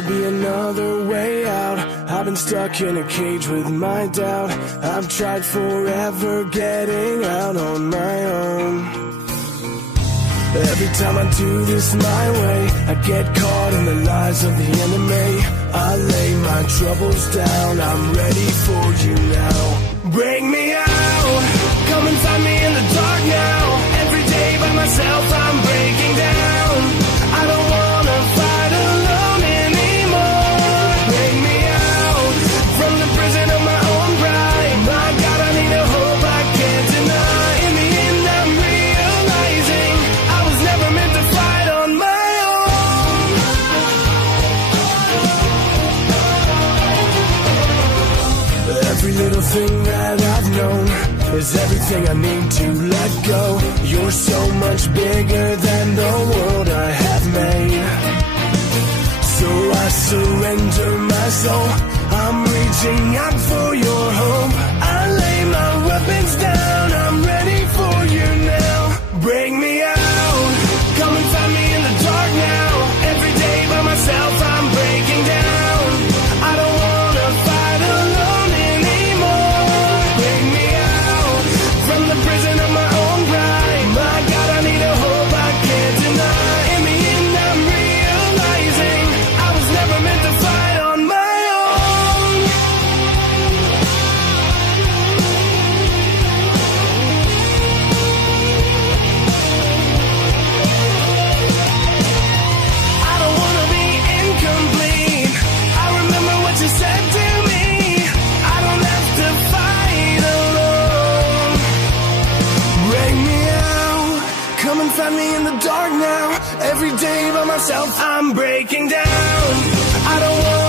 gotta be another way out. I've been stuck in a cage with my doubt. I've tried forever getting out on my own. Every time I do this my way, I get caught in the lies of the enemy. I lay my troubles down, I'm ready for you now. Bring me out, come and find me in the dark now. Every day by myself I'm breaking down. I don't wanna fight alone anymore. Bring me out from the prison of my own pride. My God, I need a hope I can't deny. In the end I'm realizing I was never meant to fight on my own. Every little thing that I've known is everything I need to let go. You're so much bigger than the world I have made. So I surrender my soul. I'm reaching out for your hope. I lay my weapons down. I'm ready for you now. Bring me out. Come and find me in the dark now. Every day by myself I'm breaking down. I don't wanna fight alone anymore. Bring me out from the prison of my own pride. My God, I need a hope I can't deny. In the end I'm realizing I was never meant to fight on my own. I don't wanna be incomplete. I remember what you said to me. I don't have to fight alone. Bring me out, come and find me in the dark now. Every day by myself I'm breaking down. I don't want